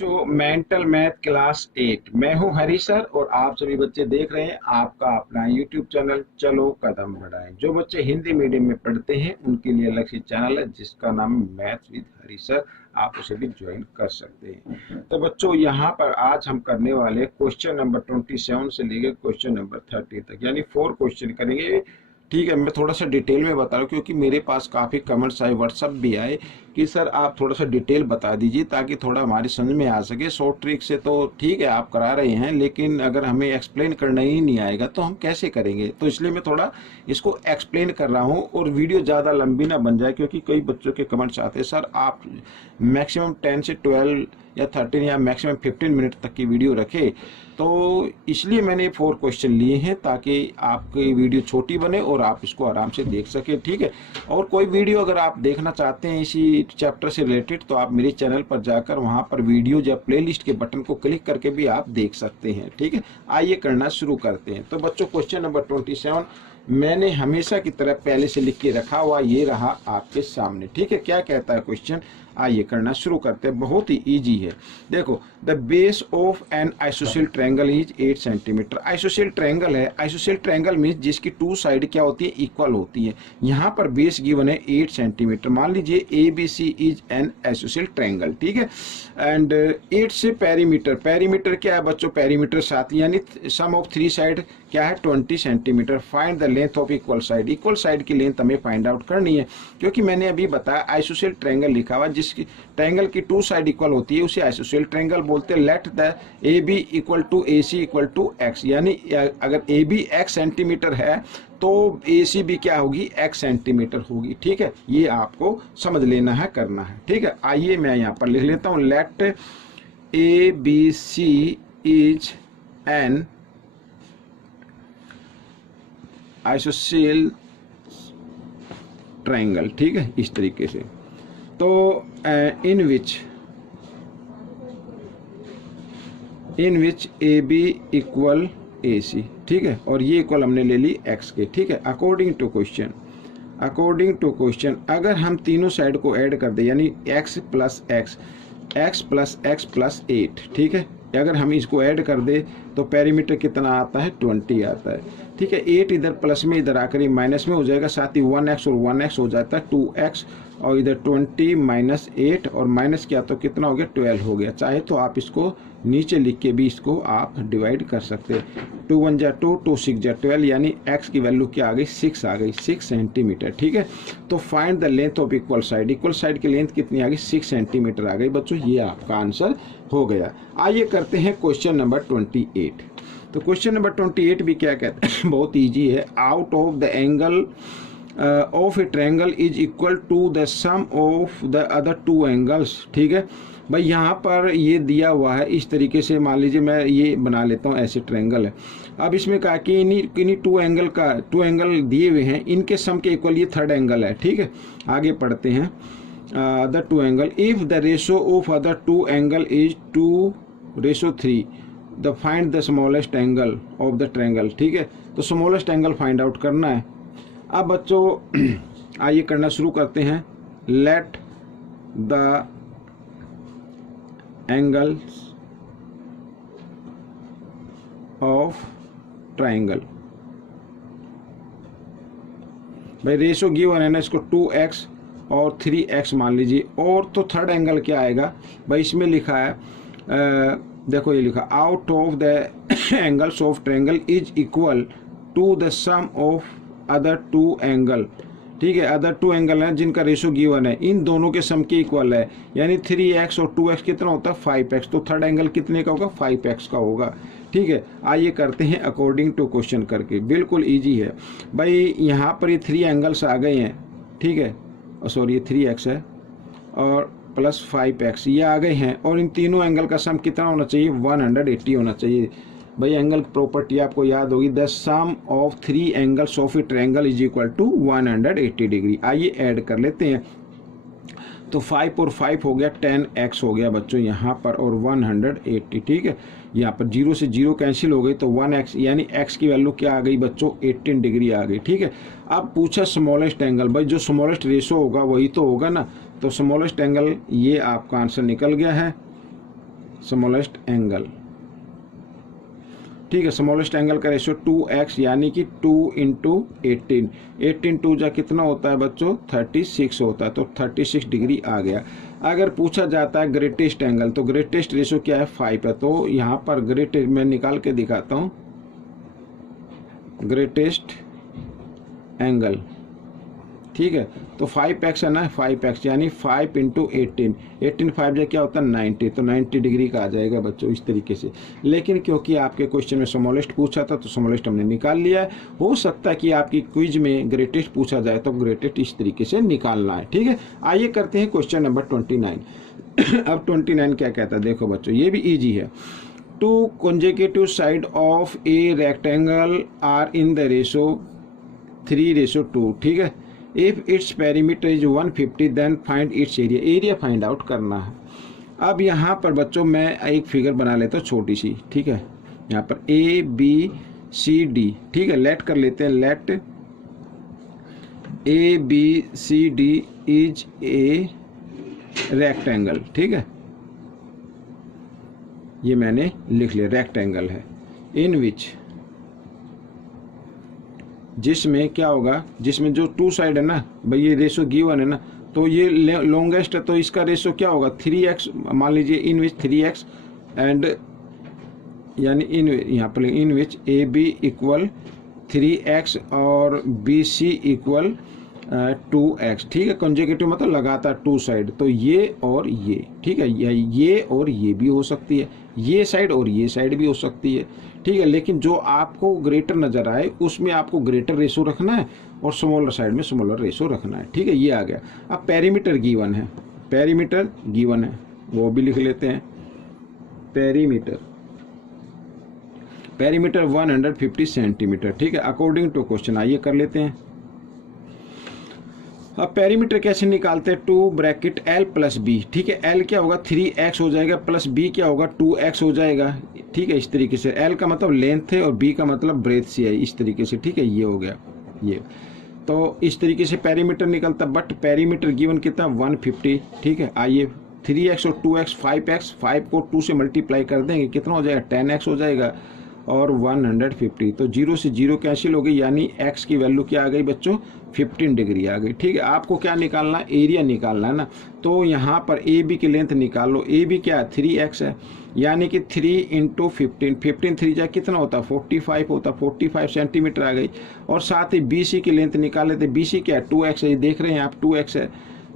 जो mental math class 8 मैं हूं हरी सर और आप सभी बच्चे देख रहे हैं आपका अपना यूट्यूब चैनल चलो कदम बढ़ाएं। जो बच्चे हिंदी मीडियम में पढ़ते हैं उनके लिए अलग से चैनल है जिसका नाम है मैथ विद हरी सर, आप उसे भी ज्वाइन कर सकते हैं। तो बच्चों यहाँ पर आज हम करने वाले क्वेश्चन नंबर 27 से लेकर क्वेश्चन नंबर 30 तक, यानी 4 क्वेश्चन करेंगे। ठीक है, मैं थोड़ा सा डिटेल में बता रहा हूँ क्योंकि मेरे पास काफ़ी कमेंट्स आए, व्हाट्सअप भी आए कि सर आप थोड़ा सा डिटेल बता दीजिए ताकि थोड़ा हमारी समझ में आ सके। शॉर्ट ट्रिक से तो ठीक है आप करा रहे हैं, लेकिन अगर हमें एक्सप्लेन करना ही नहीं आएगा तो हम कैसे करेंगे। तो इसलिए मैं थोड़ा इसको एक्सप्लेन कर रहा हूँ और वीडियो ज़्यादा लंबी ना बन जाए, क्योंकि कई बच्चों के कमेंट्स आते हैं सर आप मैक्सिमम 10 से 12 या 13 या मैक्सिमम 15 मिनट तक की वीडियो रखे। तो इसलिए मैंने 4 क्वेश्चन लिए हैं ताकि आपकी वीडियो छोटी बने और आप इसको आराम से देख सकें। ठीक है, और कोई वीडियो अगर आप देखना चाहते हैं इसी चैप्टर से रिलेटेड तो आप मेरे चैनल पर जाकर वहां पर वीडियो या प्लेलिस्ट के बटन को क्लिक करके भी आप देख सकते हैं। ठीक है, आइए करना शुरू करते हैं। तो बच्चों क्वेश्चन नंबर 27 मैंने हमेशा की तरह पहले से लिख के रखा हुआ, ये रहा आपके सामने। ठीक है, क्या कहता है क्वेश्चन, आइए करना शुरू करते हैं। बहुत ही इजी है। देखो, the base of an isosceles triangle is 8 centimetre. Isosceles triangle है, आइसोसेल ट्रायंगल मीन्स जिसकी 2 साइड क्या होती है, इक्वल होती है। यहाँ पर बेस गिवन है 8 सेंटीमीटर। मान लीजिए A B C is an isosceles triangle. ठीक है, एंड 8 से पेरीमीटर, पेरीमीटर क्या है बच्चों, पेरीमीटर 7 यानी सम ऑफ 3 साइड क्या है 20 centimetre. Find the length of equal side, equal side की लेंथ हमें फाइंड आउट करनी है, क्योंकि मैंने अभी बताया आइसोसेल ट्रायंगल लिखा हुआ, जिसकी ट्रायंगल की 2 साइड इक्वल होती है उसे आइसोसेल ट्रायंगल बोलते हैं। Let the A B equal to A C equal to X, यानी अगर ए बी एक्स सेंटीमीटर है तो ए सी भी क्या होगी, एक्स सेंटीमीटर होगी। ठीक है, ये आपको समझ लेना है, करना है। ठीक है, आइए मैं यहाँ पर लिख लेता हूँ, let A B C is an isosceles triangle. ठीक है, इस तरीके से। तो इन विच ए बी इक्वल ए सी। ठीक है, और ये इक्वल हमने ले ली एक्स के। ठीक है, अकॉर्डिंग टू क्वेश्चन अगर हम तीनों साइड को ऐड कर दे, यानी x plus x, x plus x plus 8। ठीक है, अगर हम इसको ऐड कर दे तो पेरीमीटर कितना आता है, 20 आता है। ठीक है, 8 इधर प्लस में इधर आकर माइनस में हो जाएगा, साथ ही 1x और 1x हो जाता है 2x, और इधर 20 माइनस 8 और माइनस किया तो कितना हो गया, 12 हो गया। चाहे तो आप इसको नीचे लिख के भी इसको आप डिवाइड कर सकते हैं। 2 1 जा 2, 2 6 जा 12, यानी x की वैल्यू क्या आ गई, 6 आ गई, 6 सेंटीमीटर। ठीक है, तो find the length of equal side, equal side की लेंथ कितनी आ गई, 6 सेंटीमीटर आ गई। बच्चों ये आपका आंसर हो गया। आइए करते हैं क्वेश्चन नंबर 28। तो क्वेश्चन नंबर 28 भी क्या कहते हैं, बहुत ईजी है। Out of the angle of a triangle is equal to the sum of the other 2 angles. ठीक है भाई, यहाँ पर ये दिया हुआ है इस तरीके से, मान लीजिए मैं ये बना लेता हूँ, ऐसे ट्रायंगल है। अब इसमें कहा कि इन्हीं 2 एंगल दिए हुए हैं, इनके सम के इक्वल ये 3rd एंगल है। ठीक है, आगे पढ़ते हैं। Other 2 angle, if the ratio of other 2 angle is 2:3, the find the smallest angle of the triangle. ठीक है, तो स्मॉलेस्ट एंगल फाइंड आउट करना है। अब बच्चों आइए करना शुरू करते हैं। Let the angles of triangle, भाई रेशो गिवन है ना, इसको 2x और 3x मान लीजिए। और तो 3rd एंगल क्या आएगा भाई, इसमें लिखा है देखो ये लिखा, out of the angles of triangle is equal to the sum of other 2 angle. ठीक है, अदर 2 एंगल हैं जिनका रेशो गिवन है, इन दोनों के सम के इक्वल है, यानी 3x और 2x कितना होता है, 5x। तो 3rd एंगल कितने का होगा, 5x का होगा। ठीक है, आइए करते हैं अकॉर्डिंग टू क्वेश्चन करके, बिल्कुल इजी है भाई। यहाँ पर ये 3 एंगल्स आ गए हैं। ठीक है, सॉरी ये 3x है और प्लस 5x ये आ गए हैं, और इन तीनों एंगल का सम कितना होना चाहिए, 180 होना चाहिए। भाई एंगल प्रॉपर्टी आपको याद होगी, the sum of 3 angles of a triangle is equal to 180 degree. आइए ऐड कर लेते हैं। तो 5 और 5 हो गया, 10x हो गया बच्चों यहाँ पर, और 180। ठीक है, यहाँ पर 0 से 0 कैंसिल हो गई, तो 1x यानी x की वैल्यू क्या आ गई बच्चों, 18 डिग्री आ गई। ठीक है, अब पूछा स्मॉलेस्ट एंगल, भाई जो स्मॉलेस्ट रेशो होगा वही तो होगा ना, तो स्मॉलेस्ट एंगल ये आपका आंसर निकल गया है। स्मॉलेस्ट एंगल, ठीक है। स्मॉलेस्ट एंगल का रेशियो 2x यानी कि 2 इंटू 18, 18 टू जा कितना होता है बच्चों 36 होता है, तो 36 डिग्री आ गया। अगर पूछा जाता है ग्रेटेस्ट एंगल, तो ग्रेटेस्ट रेशियो क्या है 5 है, तो यहाँ पर ग्रेटेस्ट मैं निकाल के दिखाता हूँ, ग्रेटेस्ट एंगल, ठीक है। तो 5x है ना, 5x यानी 5 इंटू 18, 18 5 जो क्या होता है 90, तो 90 डिग्री का आ जाएगा बच्चों इस तरीके से। लेकिन क्योंकि आपके क्वेश्चन में स्मॉलेस्ट पूछा था तो स्मॉलेस्ट हमने निकाल लिया है। हो सकता है कि आपकी क्विज में ग्रेटेस्ट पूछा जाए तो ग्रेटेस्ट इस तरीके से निकालना है, ठीक है। आइए करते हैं क्वेश्चन नंबर 29। अब 29 क्या कहता है, देखो बच्चों ये भी ईजी है। 2 consecutive side of a rectangle are in the ratio 3:2, ठीक है। If its perimeter is 150 then find its area, area find out करना है। अब यहाँ पर बच्चों मैं एक फिगर बना लेता हूँ छोटी सी, ठीक है। यहाँ पर ए बी सी डी, ठीक है, लेट कर लेते हैं, let A B C D is a rectangle, ठीक है। ये मैंने लिख लिया, रेक्टेंगल है इन विच, जिसमें क्या होगा, जिसमें जो 2 साइड है ना भाई, ये रेशो गिवन है ना, तो ये लॉन्गेस्ट है तो इसका रेशो क्या होगा 3x, मान लीजिए इन विच 3x एंड यानी इन यहाँ पर इन विच ए बी इक्वल 3x और बी सी इक्वल 2x, ठीक है। कंजेक्यूटिव मतलब लगातार 2 साइड, तो ये और ये, ठीक है, ये और ये भी हो सकती है, ये साइड और ये साइड भी हो सकती है, ठीक है। लेकिन जो आपको ग्रेटर नजर आए उसमें आपको ग्रेटर रेशो रखना है और स्मॉलर साइड में स्मॉलर रेशो रखना है, ठीक है। ये आ गया। अब पेरीमीटर गिवन है, पेरीमीटर गिवन है वो भी लिख लेते हैं। पेरीमीटर 150 सेंटीमीटर, ठीक है, अकॉर्डिंग टू क्वेश्चन। आइए कर लेते हैं। अब पेरीमीटर कैसे निकालते हैं, 2 ब्रैकेट L प्लस बी, ठीक है। L क्या होगा 3x हो जाएगा, प्लस B क्या होगा 2x हो जाएगा, ठीक है। इस तरीके से L का मतलब लेंथ है और B का मतलब ब्रेथ से है, इस तरीके से, ठीक है। ये हो गया ये, तो इस तरीके से पेरीमीटर निकलता। बट पेरीमीटर गिवन कितना 150, ठीक है। आइए 3x और 2x 5x, 5 को 2 से मल्टीप्लाई कर देंगे, कितना हो जाएगा 10x हो जाएगा और 150, तो 0 से 0 कैंसिल हो गई, यानी x की वैल्यू क्या आ गई बच्चों 15 डिग्री आ गई, ठीक है। आपको क्या निकालना है, एरिया निकालना है ना, तो यहाँ पर ए बी की लेंथ निकाल लो। ए बी क्या है 3x है, यानी कि 3 इंटू 15, 15 3 जा कितना होता है 45 होता, 45 सेंटीमीटर आ गई। और साथ ही बी सी की लेंथ निकाल लेते, बी सी क्या है 2x है, देख रहे हैं आप 2x है,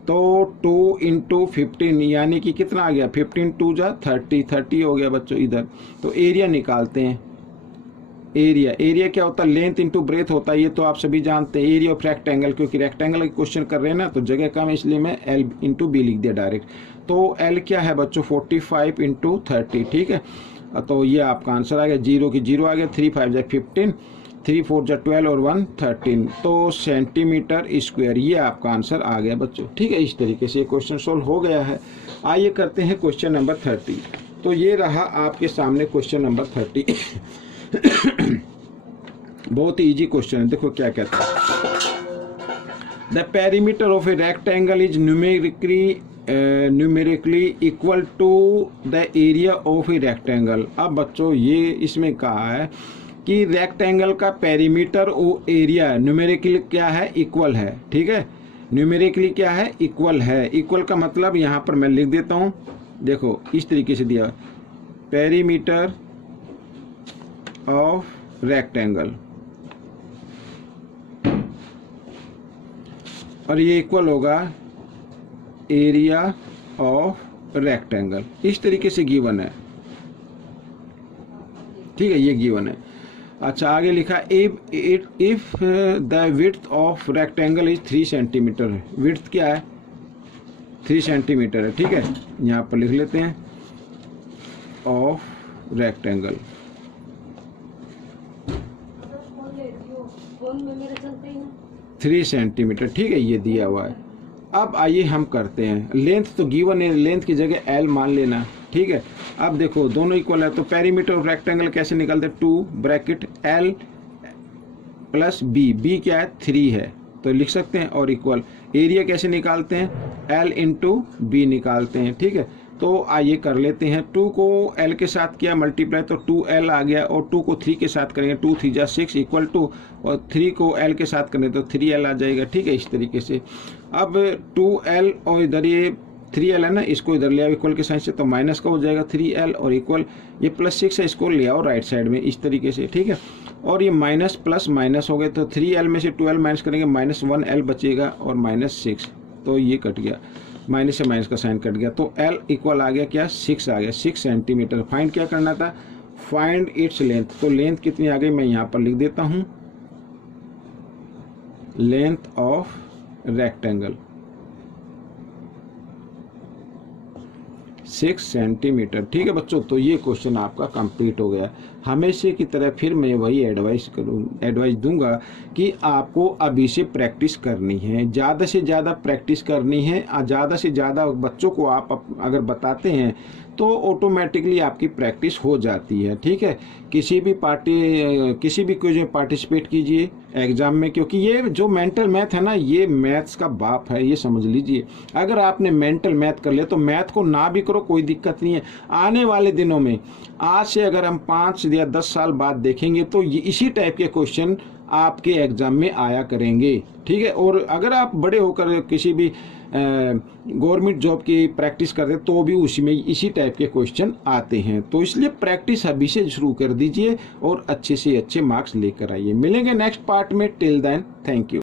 तो 2 इंटू 15 यानी कि कितना आ गया 15 2 जा 30, 30 हो गया बच्चों इधर। तो एरिया निकालते हैं। एरिया क्या होता है लेंथ इंटू ब्रेथ होता है, ये तो आप सभी जानते हैं। एरिया ऑफ रेक्टेंगल, क्योंकि रेक्टेंगल का क्वेश्चन कर रहे हैं ना तो जगह कम है, इसलिए मैं L इंटू बी लिख दिया डायरेक्ट। तो L क्या है बच्चों 45 इंटू 30, ठीक है। तो ये आपका आंसर आ गया, 0 की 0 आ गया, 3 5 जा 15, 3 4 जा 12 और 1 13, तो सेंटीमीटर स्क्वायर, ये आपका आंसर आ गया बच्चों, ठीक है। इस तरीके से ये क्वेश्चन सोल्व हो गया है। आइए करते हैं क्वेश्चन नंबर 30। तो ये रहा आपके सामने क्वेश्चन नंबर 30। बहुत ही इजी क्वेश्चन है, देखो क्या कहता है। The perimeter of a rectangle is numerically equal to the area of a rectangle. अब बच्चों ये इसमें कहा है कि रेक्टेंगल का पेरीमीटर और एरिया न्यूमेरिकली क्या है इक्वल है, ठीक है। न्यूमेरिकली क्या है इक्वल है। इक्वल का मतलब यहाँ पर मैं लिख देता हूँ, देखो इस तरीके से दिया, पेरीमीटर ऑफ रेक्टेंगल, और ये इक्वल होगा एरिया ऑफ रेक्टेंगल, इस तरीके से गिवन है, ठीक है। ये गिवन है। अच्छा आगे लिखा if the width of rectangle is 3 centimetre, width क्या है 3 सेंटीमीटर है, ठीक है। यहाँ पर लिख लेते हैं ऑफ रेक्टेंगल, 3 सेंटीमीटर, ठीक है। ये दिया हुआ है। अब आइए हम करते हैं, लेंथ तो गिवन है, लेंथ की जगह L मान लेना, ठीक है। अब देखो दोनों इक्वल है, तो पेरीमीटर ऑफ रेक्टेंगल कैसे निकालते हैं, 2 ब्रैकेट L प्लस B क्या है 3 है, तो लिख सकते हैं, और इक्वल। एरिया कैसे निकालते हैं L इंटू बी निकालते हैं, ठीक है। तो आइए कर लेते हैं। 2 को l के साथ किया मल्टीप्लाई तो 2l आ गया, और 2 को 3 के साथ करेंगे 2 3 जा 6 इक्वल टू, और 3 को l के साथ करें तो 3l आ जाएगा। ठीक है, इस तरीके से। अब 2l और इधर ये 3l है ना, इसको इधर ले आओ इक्वल के साइन से, तो माइनस का हो जाएगा 3l, और इक्वल ये +6 है, इसको ले आओ राइट साइड में इस तरीके से। ठीक है, और ये माइनस प्लस माइनस हो गए, तो 3l में से 2l माइनस करेंगे -1l बचेगा, और -6, तो ये कट गया, माइनस से माइनस का साइन कट गया, तो l इक्वल आ गया क्या, 6 आ गया, 6 सेंटीमीटर। फाइंड क्या करना था, फाइंड इट्स लेंथ। तो लेंथ कितनी आ गई, मैं यहाँ पर लिख देता हूँ, लेंथ ऑफ रेक्टेंगल 6 सेंटीमीटर। ठीक है बच्चों, तो ये क्वेश्चन आपका कंप्लीट हो गया। हमेशा की तरह फिर मैं वही एडवाइस दूंगा कि आपको अभी से प्रैक्टिस करनी है, ज़्यादा से ज़्यादा प्रैक्टिस करनी है। ज़्यादा से ज़्यादा बच्चों को आप अगर बताते हैं तो ऑटोमेटिकली आपकी प्रैक्टिस हो जाती है। ठीक है, किसी भी क्विज में पार्टिसिपेट कीजिए एग्जाम में, क्योंकि ये जो मेंटल मैथ है ना, ये मैथ्स का बाप है, ये समझ लीजिए। अगर आपने मेंटल मैथ कर लिया तो मैथ को ना भी करो कोई दिक्कत नहीं है। आने वाले दिनों में, आज से अगर हम 5 या 10 साल बाद देखेंगे तो ये इसी टाइप के क्वेश्चन आपके एग्जाम में आया करेंगे। ठीक है, और अगर आप बड़े होकर किसी भी गवर्नमेंट जॉब की प्रैक्टिस करते तो भी उसी में इसी टाइप के क्वेश्चन आते हैं। तो इसलिए प्रैक्टिस अभी से शुरू कर दीजिए और अच्छे से अच्छे मार्क्स लेकर आइए। मिलेंगे नेक्स्ट पार्ट में, टिल देन थैंक यू।